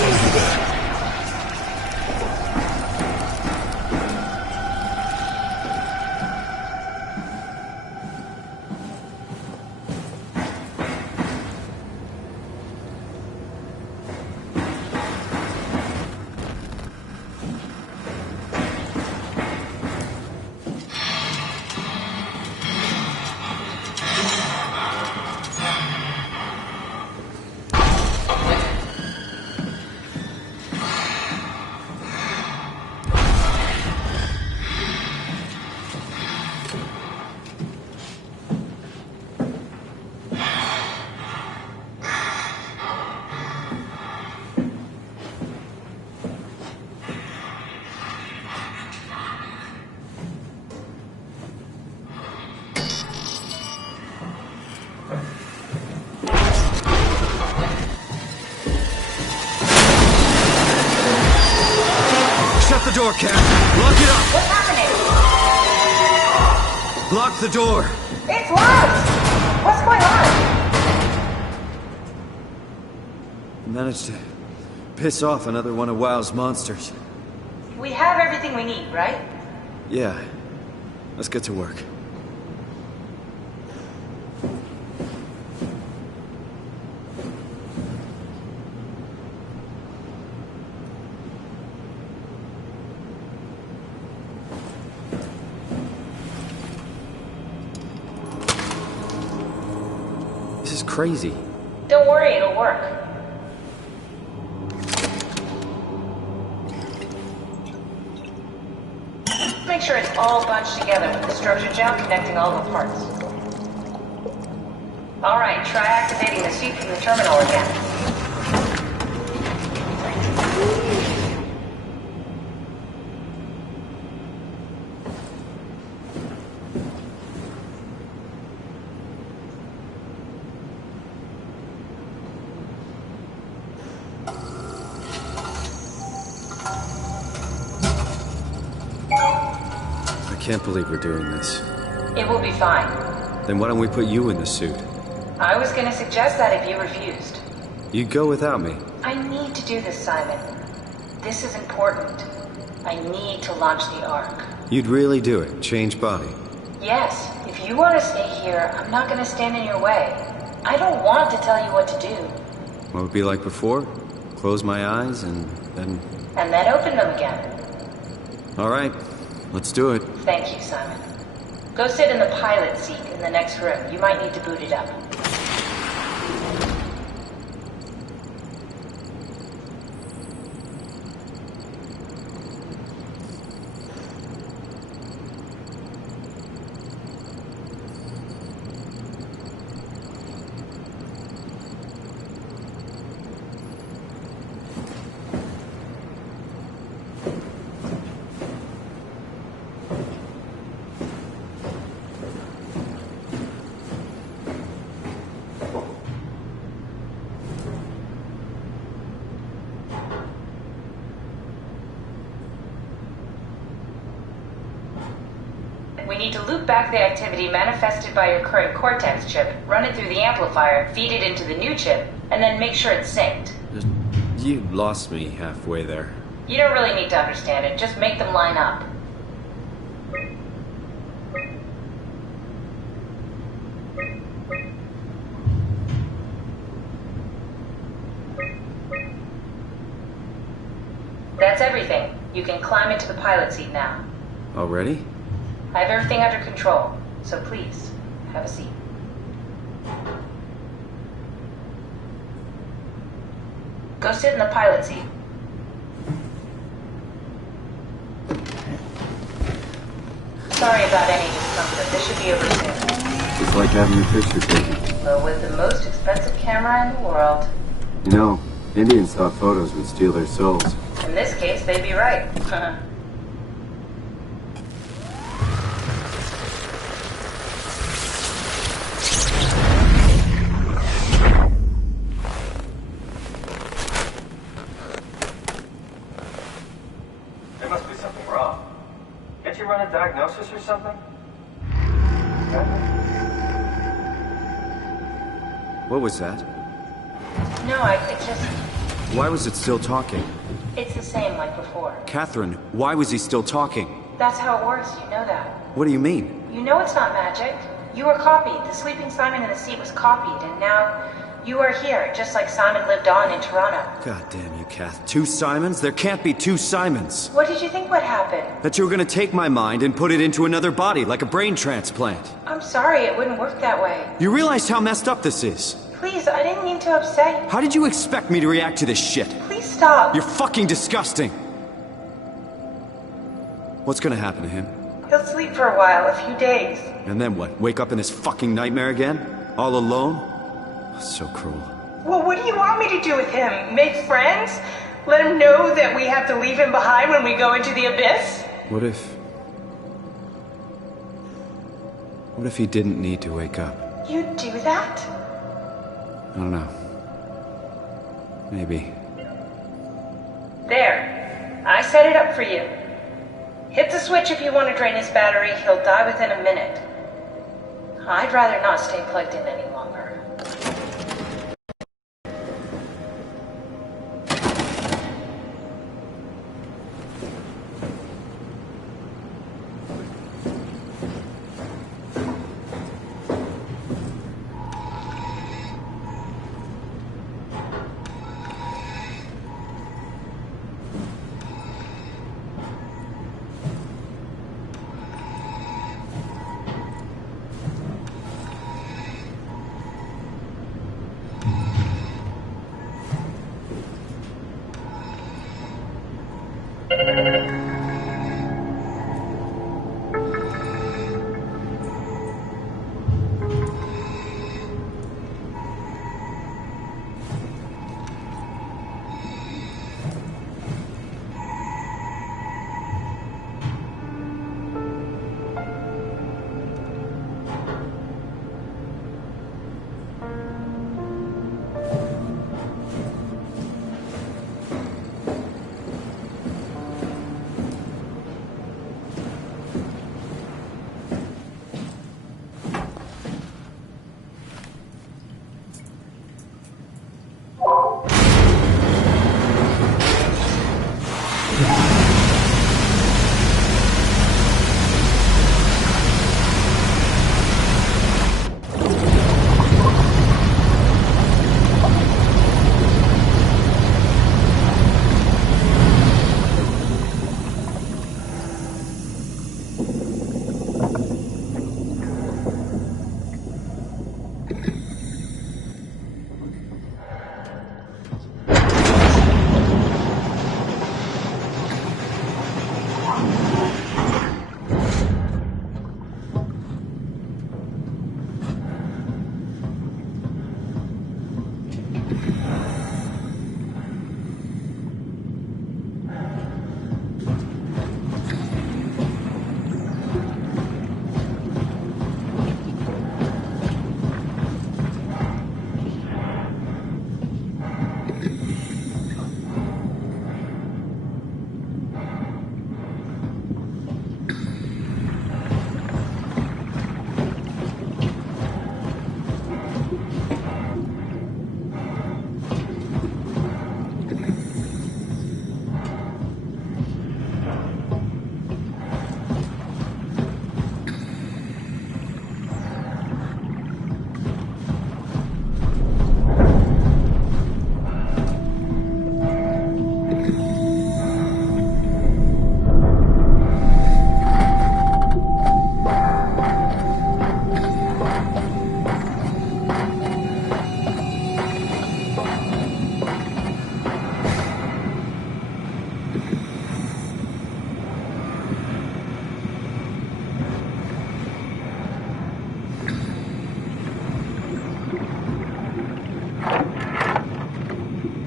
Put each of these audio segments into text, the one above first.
over there. The door, Cat. Lock it up. What's happening? Lock the door. It's locked. What's going on? Managed to piss off another one of WoW's monsters. We have everything we need, right? Yeah. Let's get to work. Crazy. Don't worry, it'll work. Make sure it's all bunched together with the structure gel connecting all the parts. Alright, try activating the suit from the terminal again. I can't believe we're doing this. It will be fine. Then why don't we put you in the suit? I was gonna suggest that if you refused. You'd go without me. I need to do this, Simon. This is important. I need to launch the Ark. You'd really do it? Change body? Yes. If you want to stay here, I'm not gonna stand in your way. I don't want to tell you what to do. What would it be like before? Close my eyes and then... And then open them again. Alright. Let's do it. Thank you, Simon. Go sit in the pilot seat in the next room. You might need to boot it up. We need to loop back the activity manifested by your current Cortex chip, run it through the amplifier, feed it into the new chip, and then make sure it's synced. You lost me halfway there. You don't really need to understand it, just make them line up. That's everything. You can climb into the pilot seat now. Already? I have everything under control, so please, have a seat. Go sit in the pilot seat. Sorry about any discomfort. This should be over soon. It's like having your picture taken. But with the most expensive camera in the world. You know, Indians thought photos would steal their souls. In this case, they'd be right. There must be something wrong. Can't you run a diagnosis or something? What was that? No, it just... Why was it still talking? It's the same like before. Catherine, why was he still talking? That's how it works, you know that. What do you mean? You know it's not magic. You were copied. The sleeping Simon in the seat was copied, and now you are here, just like Simon lived on in Toronto. God damn you, Kath. 2 Simons? There can't be 2 Simons. What did you think would happen? That you were gonna take my mind and put it into another body, like a brain transplant. I'm sorry, it wouldn't work that way. You realize how messed up this is? Please, I didn't mean to upset you. How did you expect me to react to this shit? Please stop. You're fucking disgusting. What's gonna happen to him? He'll sleep for a while, a few days. And then what? Wake up in this fucking nightmare again? All alone? So cruel. Well, what do you want me to do with him? Make friends? Let him know that we have to leave him behind when we go into the abyss? What if he didn't need to wake up? You'd do that? I don't know. Maybe. There. I set it up for you. Hit the switch if you want to drain his battery. He'll die within a minute. I'd rather not stay plugged in any longer.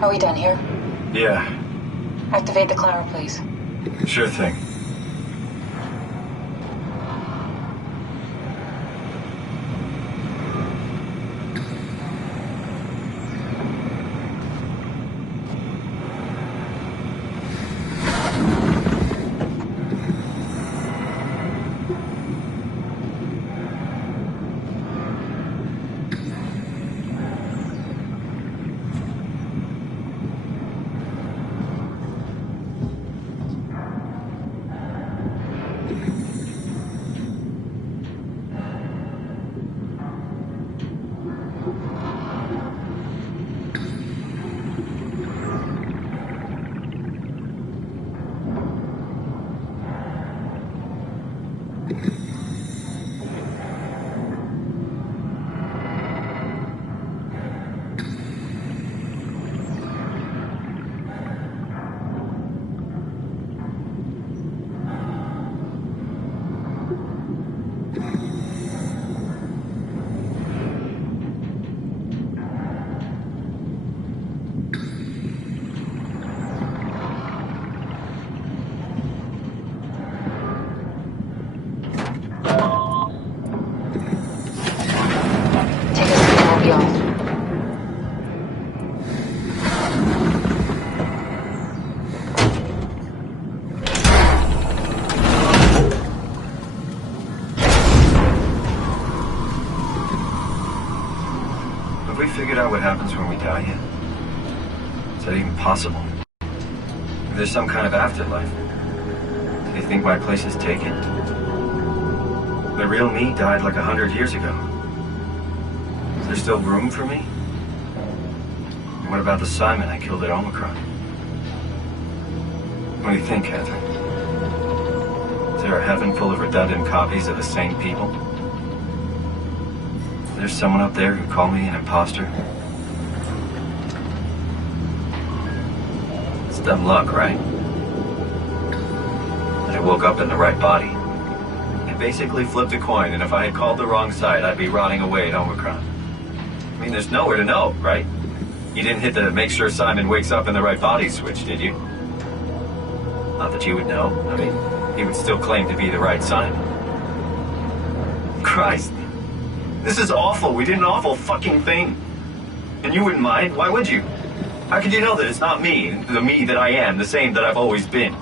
Are we done here? Yeah, Activate the climber, please. sure thing. figured out what happens when we die yet? Is that even possible? If there's some kind of afterlife, do you think my place is taken? The real me died like 100 years ago. Is there still room for me? And what about the Simon I killed at Omicron? What do you think, Catherine? Is there a heaven full of redundant copies of the same people? Is there someone up there who called me an imposter? It's dumb luck, right? That I woke up in the right body. I basically flipped a coin, and if I had called the wrong side, I'd be rotting away at Omicron. I mean, there's nowhere to know, right? You didn't hit the make sure Simon wakes up in the right body switch, did you? Not that you would know. I mean, he would still claim to be the right Simon. Christ. This is awful. We did an awful fucking thing. And you wouldn't mind? Why would you? How could you know that it's not me, the me that I am, the same that I've always been?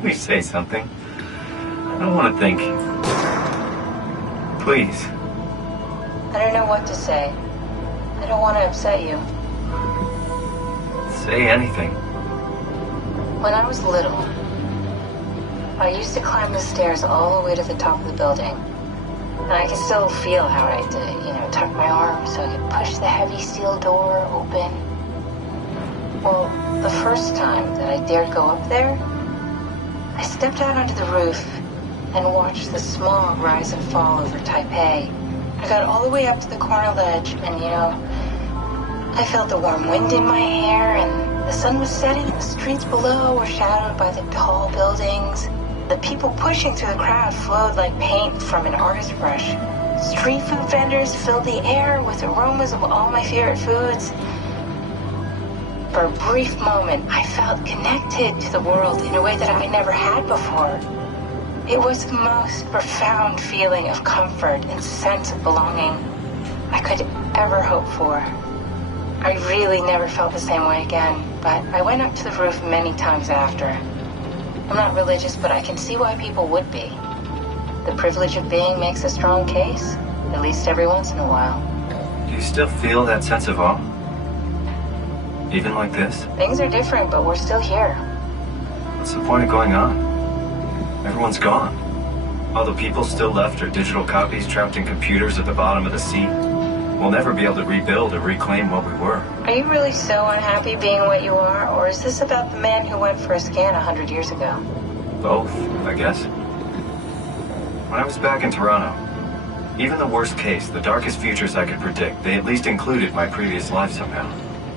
Please say something. I don't want to think. Please. I don't know what to say. I don't want to upset you. Say anything. When I was little, I used to climb the stairs all the way to the top of the building. And I can still feel how I had to, tuck my arm so I could push the heavy steel door open. Well, the first time that I dared go up there, I stepped out onto the roof and watched the smog rise and fall over Taipei. I got all the way up to the corner ledge and, I felt the warm wind in my hair and the sun was setting and the streets below were shadowed by the tall buildings. The people pushing through the crowd flowed like paint from an artist's brush. Street food vendors filled the air with aromas of all my favorite foods. For a brief moment, I felt connected to the world in a way that I never had before. It was the most profound feeling of comfort and sense of belonging I could ever hope for. I really never felt the same way again, but I went up to the roof many times after. I'm not religious, but I can see why people would be. The privilege of being makes a strong case, at least every once in a while. Do you still feel that sense of awe? Even like this? Things are different, but we're still here. What's the point of going on? Everyone's gone. All the people still left are digital copies trapped in computers at the bottom of the sea. We'll never be able to rebuild or reclaim what we were. Are you really so unhappy being what you are, or is this about the man who went for a scan 100 years ago? Both, I guess. When I was back in Toronto, even the worst case, the darkest futures I could predict, they at least included my previous life somehow.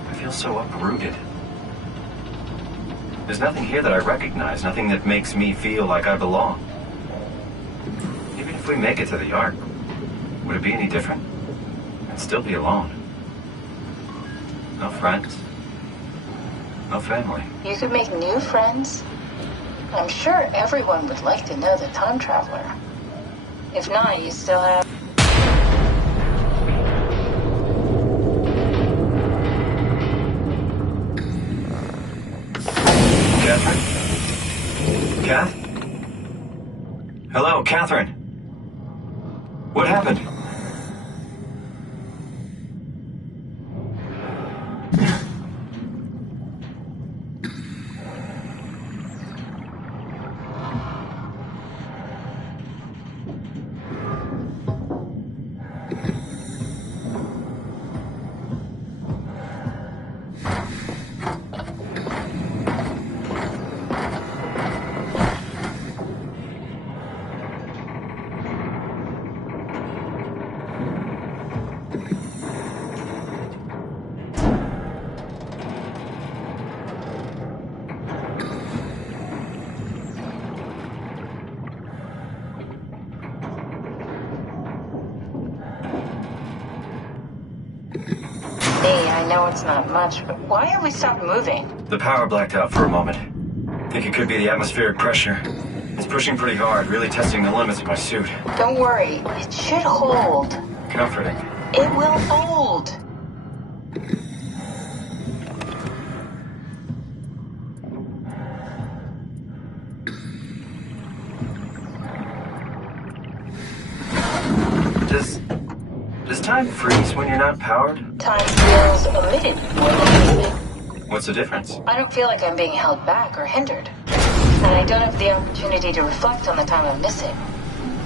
I feel so uprooted. There's nothing here that I recognize, nothing that makes me feel like I belong. Even if we make it to the Ark, would it be any different? I'd still be alone. No friends. No family. You could make new friends. I'm sure everyone would like to know the time traveler. If not, you still have... Catherine? Kath? Hello, Catherine. What happened? I know it's not much, but why have we stopped moving? The power blacked out for a moment. Think it could be the atmospheric pressure. It's pushing pretty hard, really testing the limits of my suit. Don't worry, it should hold. Comforting. It will hold. Does time time? Freeze when you're not powered? Time feels omitted more than moving. What's the difference? I don't feel like I'm being held back or hindered. And I don't have the opportunity to reflect on the time I'm missing.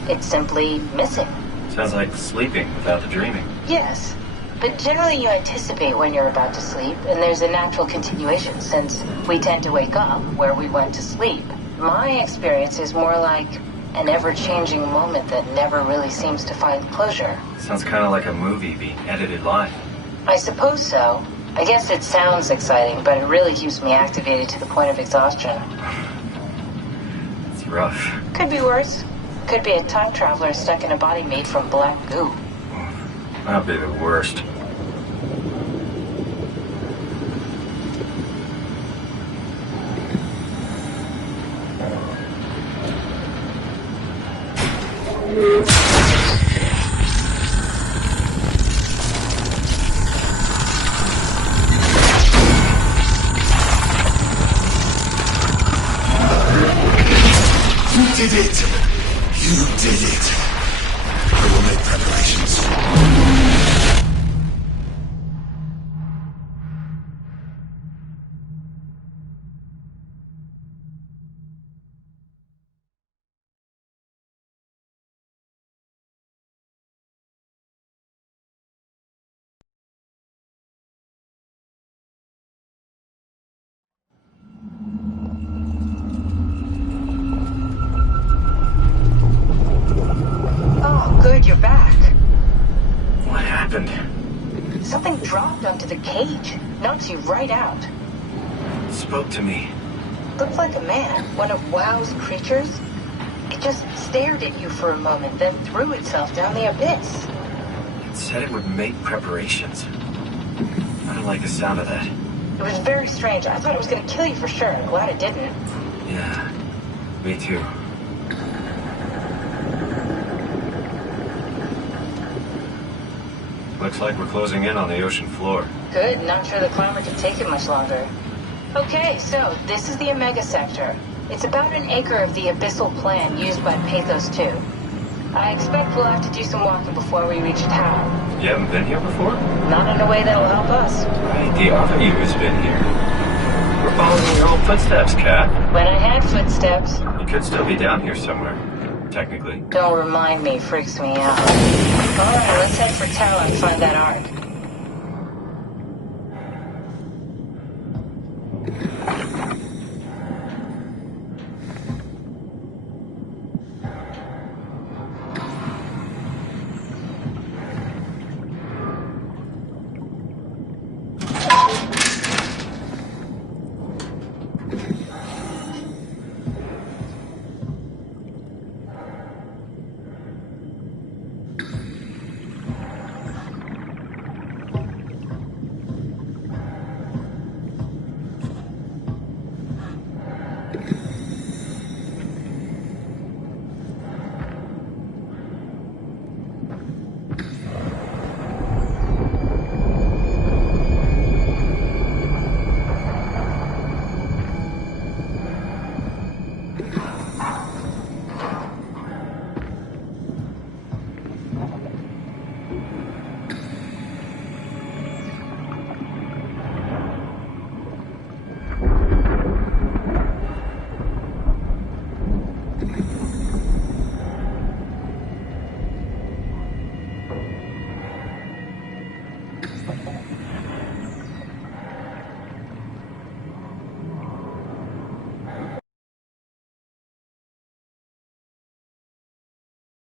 It's simply missing. Sounds like sleeping without the dreaming. Yes. But generally you anticipate when you're about to sleep, and there's a natural continuation since we tend to wake up where we went to sleep. My experience is more like an ever-changing moment that never really seems to find closure. Sounds kind of like a movie being edited live. I suppose so. I guess it sounds exciting, but it really keeps me activated to the point of exhaustion. It's rough. Could be worse. Could be a time traveler stuck in a body made from black goo. That'd be the worst. You did it! You did it! I will make preparations. Oh, good, you're back. What happened? Something dropped onto the cage. Knocks you right out. Spoke to me. Looked like a man, one of WoW's creatures. It just stared at you for a moment, then threw itself down the abyss. It said it would make preparations. I don't like the sound of that. It was very strange. I thought it was going to kill you for sure. I'm glad it didn't. Yeah, me too. Looks like we're closing in on the ocean floor. Good, not sure the climber can take it much longer. Okay, so this is the Omega Sector. It's about an acre of the abyssal plan used by Pathos 2. I expect we'll have to do some walking before we reach town. You haven't been here before? Not in a way that'll help us. Right, the other you has been here. We're following your old footsteps, Kat. When I had footsteps. You could still be down here somewhere, technically. Don't remind me, freaks me out. Alright, let's head for town and find that ark.